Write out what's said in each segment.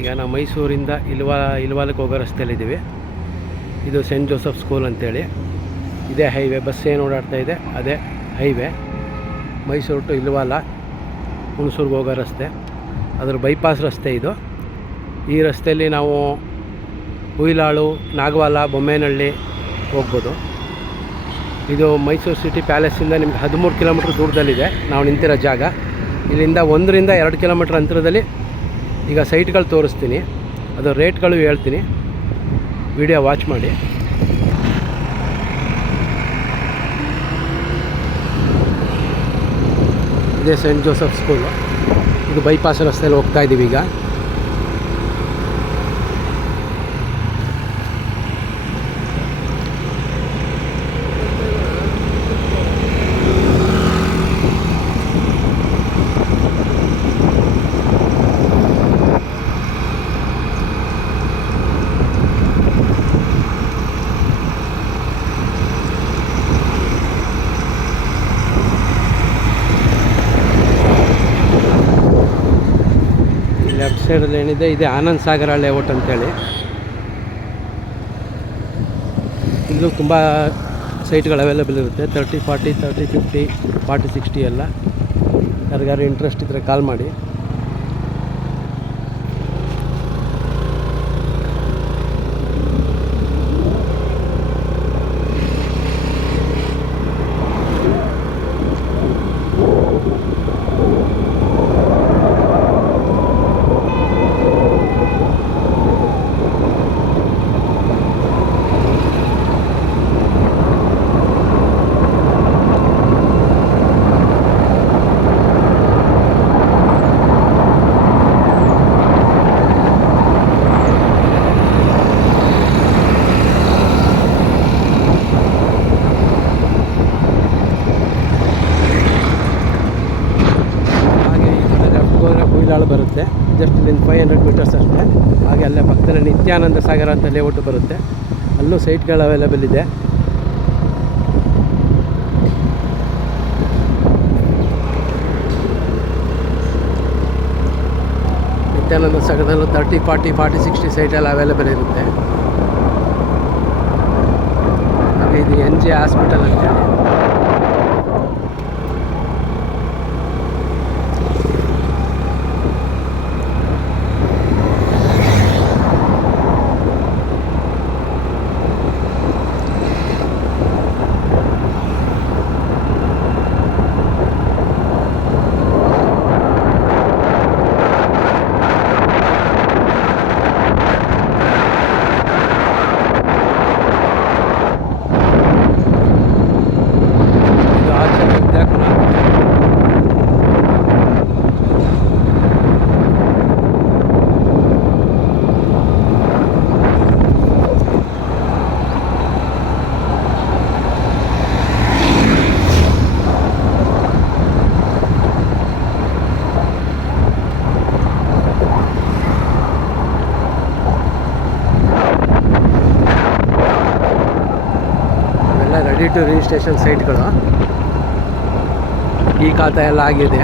ಈಗ ನಾವು ಮೈಸೂರಿಂದ ಇಲ್ವಾಲಕ್ಕೆ ಹೋಗೋ ರಸ್ತೆಯಲ್ಲಿದ್ದೀವಿ. ಇದು ಸೆಂಟ್ ಜೋಸೆಫ್ ಸ್ಕೂಲ್ ಅಂತೇಳಿ. ಇದೇ ಹೈವೇ, ಬಸ್ ಏನು ಓಡಾಡ್ತಾ ಇದೆ ಅದೇ ಹೈವೇ. ಮೈಸೂರು ಟು ಇಲ್ವಾಲ ಹುಣಸೂರ್ಗೆ ಹೋಗೋ ರಸ್ತೆ, ಅದರ ಬೈಪಾಸ್ ರಸ್ತೆ ಇದು. ಈ ರಸ್ತೆಯಲ್ಲಿ ನಾವು ಹುಯಿಲಾಳು, ನಾಗವಾಲ, ಬೊಮ್ಮೇನಹಳ್ಳಿ ಹೋಗ್ಬೋದು. ಇದು ಮೈಸೂರು ಸಿಟಿ ಪ್ಯಾಲೇಸಿಂದ ನಿಮ್ಗೆ 13 ಕಿಲೋಮೀಟ್ರ್ ದೂರದಲ್ಲಿದೆ ನಾವು ನಿಂತಿರೋ ಜಾಗ. ಇಲ್ಲಿಂದ 1 ರಿಂದ 2 ಕಿಲೋಮೀಟ್ರ್ ಅಂತರದಲ್ಲಿ ಈಗ ಸೈಟ್ಗಳು ತೋರಿಸ್ತೀನಿ, ಅದು ರೇಟ್ಗಳು ಹೇಳ್ತೀನಿ, ವಿಡಿಯೋ ವಾಚ್ ಮಾಡಿ. ಇದೇ ಸೆಂಟ್ ಜೋಸೆಫ್ ಸ್ಕೂಲು. ಇದು ಬೈಪಾಸ್ ರಸ್ತೆಯಲ್ಲಿ ಹೋಗ್ತಾ ಇದ್ದೀವಿ ಈಗ. ಲೆಫ್ಟ್ ಸೈಡಲ್ಲಿ ಏನಿದೆ ಇದೆ ಆನಂದ್ ಸಾಗರ ಲೇಔಟ್ ಅಂತೇಳಿ. ಇಲ್ಲೂ ತುಂಬ ಸೈಟ್ಗಳು ಅವೈಲೇಬಲ್ ಇರುತ್ತೆ. 30, 40, 30, 50, 40, 60 ಎಲ್ಲ. ಯಾರಿಗಾರು ಇಂಟ್ರೆಸ್ಟ್ ಇದ್ದರೆ ಕಾಲ್ ಮಾಡಿ. ಹುಯಿಲಾಳು ಬರುತ್ತೆ, ಜಸ್ಟ್ ಇಲ್ಲಿಂದ 500 ಮೀಟರ್ಸ್ ಅಷ್ಟೇ. ಹಾಗೆ ಅಲ್ಲೇ ಪಕ್ಕದಲ್ಲಿ ನಿತ್ಯಾನಂದ ಸಾಗರ ಅಂತ ಲೇಔಟ್ ಬರುತ್ತೆ, ಅಲ್ಲೂ ಸೈಟ್ಗಳು ಅವೈಲೇಬಲ್ ಇದೆ. ನಿತ್ಯಾನಂದ ಸಾಗರದಲ್ಲೂ 30, 40, 40, 60 ಸೈಟೆಲ್ಲ ಅವೈಲೇಬಲ್ ಇರುತ್ತೆ. ಹಾಗೆ ಇದು NJ ಹಾಸ್ಪಿಟಲ್ ಅಂತೇಳಿ. ರೆಡಿ ಟು ರಿಜಿಸ್ಟ್ರೇಷನ್ ಸೈಟ್ಗಳು. ಈ ಖಾತಾ ಎಲ್ಲ ಆಗಿದೆ.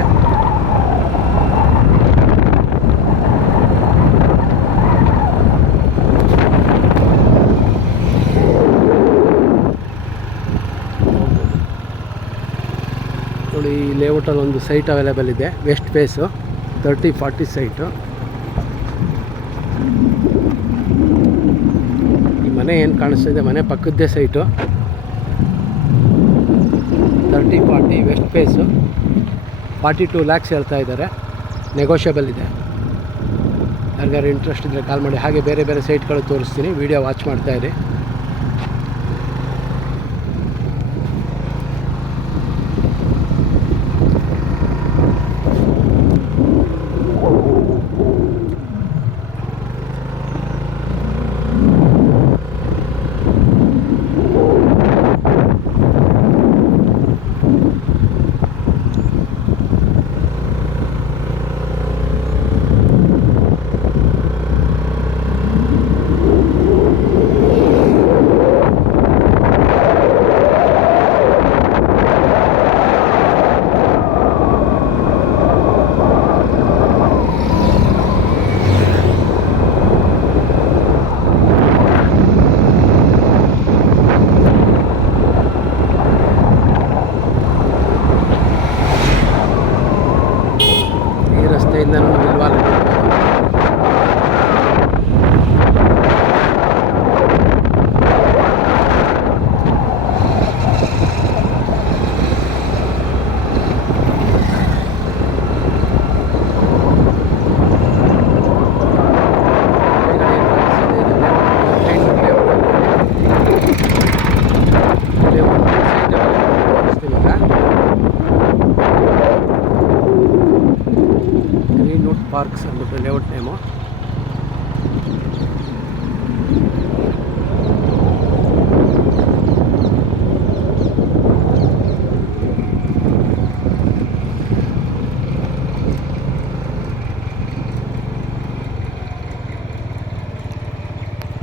ನೋಡಿ, ಈ ಲೇಔಟಲ್ಲಿ ಒಂದು ಸೈಟ್ ಅವೈಲೇಬಲ್ ಇದೆ, ವೆಸ್ಟ್ ಫೇಸು 30, 40 ಸೈಟು. ಈ ಮನೆ ಏನು ಕಾಣಿಸ್ತಿದೆ, ಮನೆ ಪಕ್ಕದ್ದೇ ಸೈಟು. 30, 40 ವೆಸ್ಟ್ ಫೇಸು 42 lakhs ಹೇಳ್ತಾ ಇದ್ದಾರೆ, ನೆಗೋಷಿಯಬಲ್ ಇದೆ. ಯಾರಿಗಾರು ಇಂಟ್ರೆಸ್ಟ್ ಇದ್ದರೆ ಕಾಲ್ ಮಾಡಿ. ಹಾಗೆ ಬೇರೆ ಬೇರೆ ಸೈಟ್ಗಳು ತೋರಿಸ್ತೀನಿ, ವಿಡಿಯೋ ವಾಚ್ ಮಾಡ್ತಾಯಿರಿ. ನೋಡಿ ಲೇಔಟ್ ನೇಮು.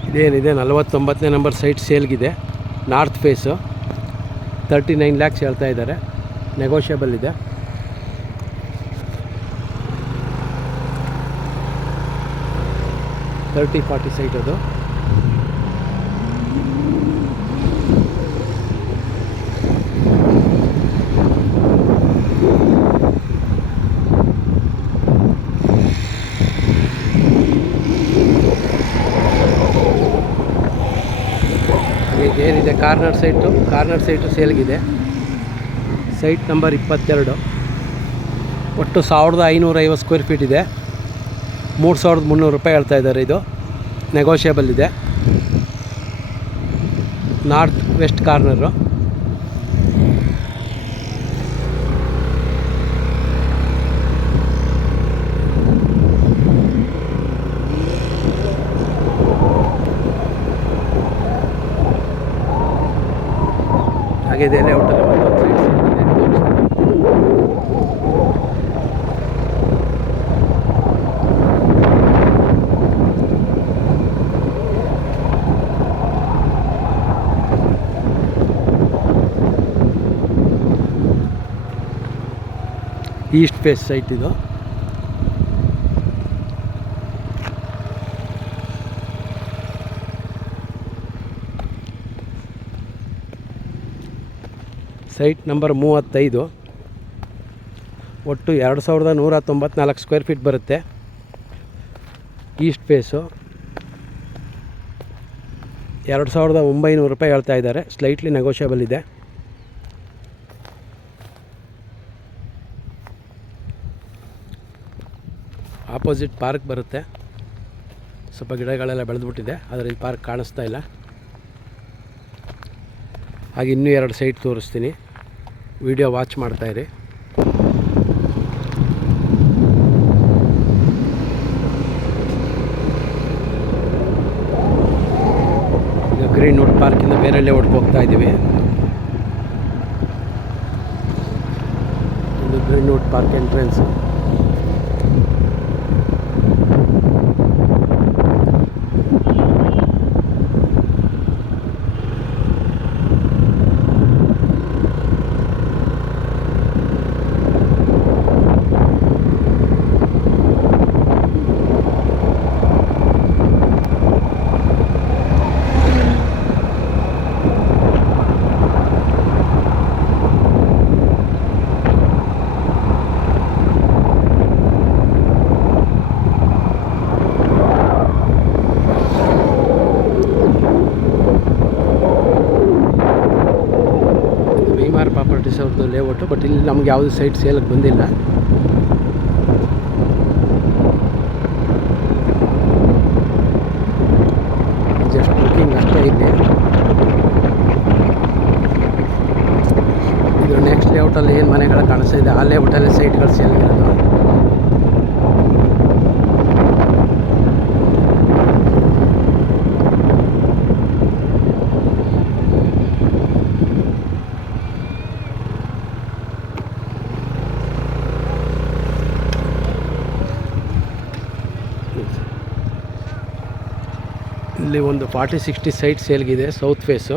ಇದೇನಿದೆ 49ನೇ ನಂಬರ್ ಸೈಟ್ ಸೇಲ್ಗಿದೆ. ನಾರ್ತ್ ಫೇಸು 39 lakhs ಹೇಳ್ತಾ ಇದ್ದಾರೆ. ನೆಗೋಷಿಯಬಲ್ ಇದೆ. 30-40 ಸೈಟ್ ಅದು. ಏನಿದೆ ಕಾರ್ನರ್ ಸೈಟು ಸೇಲ್ಗಿದೆ. Site number 22. ಒಟ್ಟು 1550 ಸ್ಕ್ವೇರ್ ಫೀಟ್ ಇದೆ. 3300 ರೂಪಾಯಿ ಹೇಳ್ತಾ ಇದ್ದಾರೆ. ಇದು ನೆಗೋಷಿಯಬಲ್ ಇದೆ. North west corner. ಹಾಗೆ ಇದೇ ಲೇಔಟಲ್ಲಿ ಮತ್ತೊಂದು ಸೈಟ್ ಈಸ್ಟ್ ಫೇಸ್ ಸೈಟ್ ಇದು. Site number 35. ಒಟ್ಟು 2194 ಸ್ಕ್ವೇರ್ ಫೀಟ್ ಬರುತ್ತೆ. ಈಸ್ಟ್ ಫೇಸು 2900 ರೂಪಾಯಿ ಹೇಳ್ತಾ ಇದ್ದಾರೆ. ಸ್ಲೈಟ್ಲಿ ನೆಗೋಷಿಯಬಲ್ ಇದೆ. ಆಪೋಸಿಟ್ ಪಾರ್ಕ್ ಬರುತ್ತೆ. ಸ್ವಲ್ಪ ಗಿಡಗಳೆಲ್ಲ ಬೆಳೆದ್ಬಿಟ್ಟಿದೆ, ಆದರೆ ಈ ಪಾರ್ಕ್ ಕಾಣಿಸ್ತಾ ಇಲ್ಲ. ಹಾಗೆ ಇನ್ನೂ 2 ಸೈಟ್ ತೋರಿಸ್ತೀನಿ. ವಿಡಿಯೋ ವಾಚ್ ಮಾಡ್ತಾಯಿರಿ. ಈಗ ಗ್ರೀನ್ವುಡ್ ಪಾರ್ಕಿಂದ ಬೇರೆ ಲೇಔಟ್ಗೆ ಹೋಗ್ತಾ ಇದ್ದೀವಿ. ಇದು ಗ್ರೀನ್ವುಡ್ ಪಾರ್ಕ್ ಎಂಟ್ರೆನ್ಸ್. ಪ್ರಾಪರ್ಟೀಸ್ ಅವ್ರದ್ದು ಲೇಔಟು. ಬಟ್ ಇಲ್ಲಿ ನಮ್ಗೆ ಯಾವುದು ಸೈಟ್ ಸೇಲಿಗೆ ಬಂದಿಲ್ಲ. ಜಸ್ಟ್ ಬುಕಿಂಗ್ ಅಷ್ಟೇ ಇದೆ. ಇದು ನೆಕ್ಸ್ಟ್ ಲೇಔಟಲ್ಲಿ ಏನು ಮನೆಗಳು ಕಾಣಿಸ್ತಾ ಇದೆ ಆ ಲೇಔಟಲ್ಲಿ ಸೈಟ್ಗಳು ಸೇಲ್ಗಿರೋದು. ಇಲ್ಲಿ ಒಂದು 40-60 ಸೈಟ್ ಸೇಲ್ಗಿದೆ ಸೌತ್ ಫೇಸು.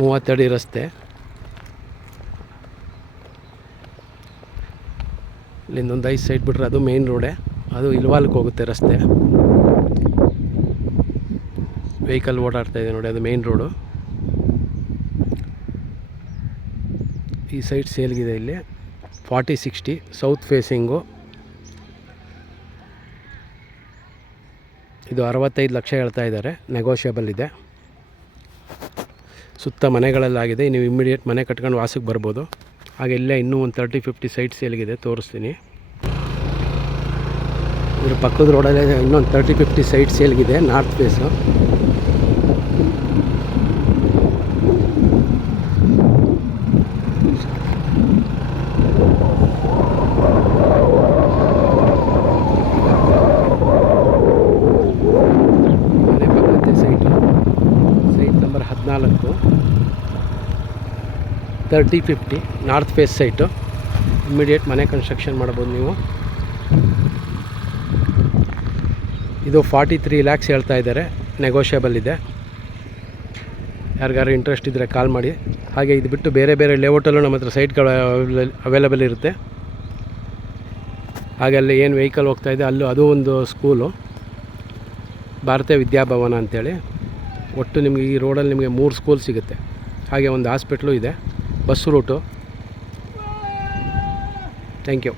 ಮೂವತ್ತಡಿ ರಸ್ತೆ. ಇಲ್ಲಿಂದೊಂದು 5 ಸೈಟ್ ಬಿಟ್ರೆ ಅದು ಮೇನ್ ರೋಡೇ. ಅದು ಇಲ್ವಾಲ್ಗೆ ಹೋಗುತ್ತೆ ರಸ್ತೆ. ವೆಹಿಕಲ್ ಓಡಾಡ್ತಾ ಇದೆ ನೋಡಿ, ಅದು ಮೇನ್ ರೋಡು. ಈ ಸೈಟ್ ಸೇಲ್ಗಿದೆ ಇಲ್ಲಿ 40-60 ಸೌತ್ ಫೇಸಿಂಗು. ಇದು 65 ಲಕ್ಷ ಹೇಳ್ತಾ ಇದ್ದಾರೆ. ನೆಗೋಷಿಯಬಲ್ ಇದೆ. ಸುತ್ತ ಮನೆಗಳಲ್ಲಾಗಿದೆ. ನೀವು ಇಮ್ಮಿಡಿಯೇಟ್ ಮನೆ ಕಟ್ಕೊಂಡು ವಾಸಕ್ಕೆ ಬರ್ಬೋದು. ಹಾಗೆ ಇಲ್ಲೇ ಇನ್ನೂ ಒಂದು 30-50 ಸೈಟ್ ಸೇಲ್ಗಿದೆ, ತೋರಿಸ್ತೀನಿ. ಇದ್ರ ಪಕ್ಕದ ರೋಡಲ್ಲೇ ಇನ್ನೊಂದು 30-50 ಸೈಟ್ ಸೇಲ್ಗಿದೆ north face. 14 3050 north face site. Immediate ಮನೆ ಕನ್ಸ್ಟ್ರಕ್ಷನ್ ಮಾಡ್ಬೋದು ನೀವು. ಇದು 43 ಲ್ಯಾಕ್ಸ್ ಹೇಳ್ತಾ ಇದ್ದಾರೆ, ನೆಗೋಷಿಯಬಲ್ ಇದೆ. ಯಾರಿಗಾರು ಇಂಟ್ರೆಸ್ಟ್ ಇದ್ದರೆ ಕಾಲ್ ಮಾಡಿ. ಹಾಗೆ ಇದು ಬಿಟ್ಟು ಬೇರೆ ಬೇರೆ ಲೇಔಟಲ್ಲೂ ನಮ್ಮ ಹತ್ರ ಸೈಟ್ಗಳು ಅವೈಲೇಬಲ್ ಇರುತ್ತೆ. ಹಾಗೆ ಅಲ್ಲಿ ಏನು ವೆಹಿಕಲ್ ಹೋಗ್ತಾ ಇದೆ ಅಲ್ಲೂ ಅದು ಒಂದು ಸ್ಕೂಲು, ಭಾರತೀಯ ವಿದ್ಯಾಭವನ ಅಂಥೇಳಿ. ಒಟ್ಟು ನಿಮಗೆ ಈ ರೋಡಲ್ಲಿ ನಿಮಗೆ 3 ಸ್ಕೂಲ್ ಸಿಗುತ್ತೆ. ಹಾಗೆ ಒಂದು ಹಾಸ್ಪಿಟ್ಲು ಇದೆ, ಬಸ್ ರೂಟು. Thank you.